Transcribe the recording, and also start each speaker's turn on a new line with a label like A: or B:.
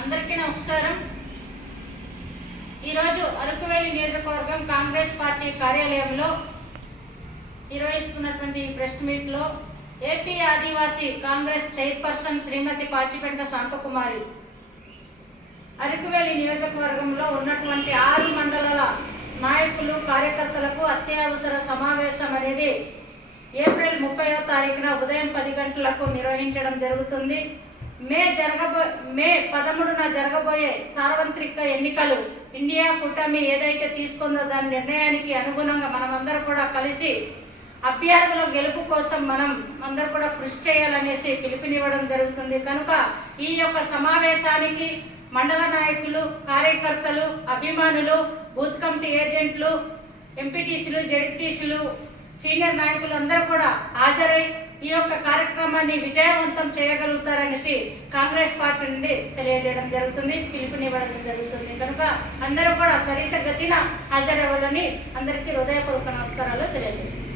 A: అందరికీ నమస్కారం. ఈరోజు అరకువేలి నియోజకవర్గం కాంగ్రెస్ పార్టీ కార్యాలయంలో నిర్వహిస్తున్నటువంటి ఈ ప్రెస్ మీట్లో ఏపీ ఆదివాసీ కాంగ్రెస్ చైర్పర్సన్ శ్రీమతి పాచిపెంట శాంతకుమారి అరకువేలి నియోజకవర్గంలో ఉన్నటువంటి ఆరు మండలాల నాయకులు కార్యకర్తలకు అత్యవసర సమావేశం అనేది ఏప్రిల్ ముప్పైవ తారీఖున ఉదయం పది గంటలకు నిర్వహించడం జరుగుతుంది. మే జరగబో మే పదమూడున జరగబోయే సార్వత్రిక ఎన్నికలు ఇండియా కూటమి ఏదైతే తీసుకుందో దాని నిర్ణయానికి అనుగుణంగా మనమందరం కూడా కలిసి అభ్యర్థుల గెలుపు కోసం మనం అందరూ కూడా కృషి చేయాలనేసి పిలుపునివ్వడం జరుగుతుంది. కనుక ఈ యొక్క సమావేశానికి మండల నాయకులు కార్యకర్తలు అభిమానులు బూత్ కమిటీ ఏజెంట్లు ఎంపీటీసీలు జెడ్పీటీసీలు సీనియర్ నాయకులు అందరూ కూడా హాజరై ఈ యొక్క కార్యక్రమాన్ని విజయవంతం చేయగలుగుతారనేసి కాంగ్రెస్ పార్టీ నుండి తెలియజేయడం జరుగుతుంది పిలుపునివ్వడం జరుగుతుంది. కనుక అందరూ కూడా త్వరితగతిన హాజరవ్వాలని అందరికీ హృదయపూర్వక నమస్కారాలు తెలియజేస్తుంది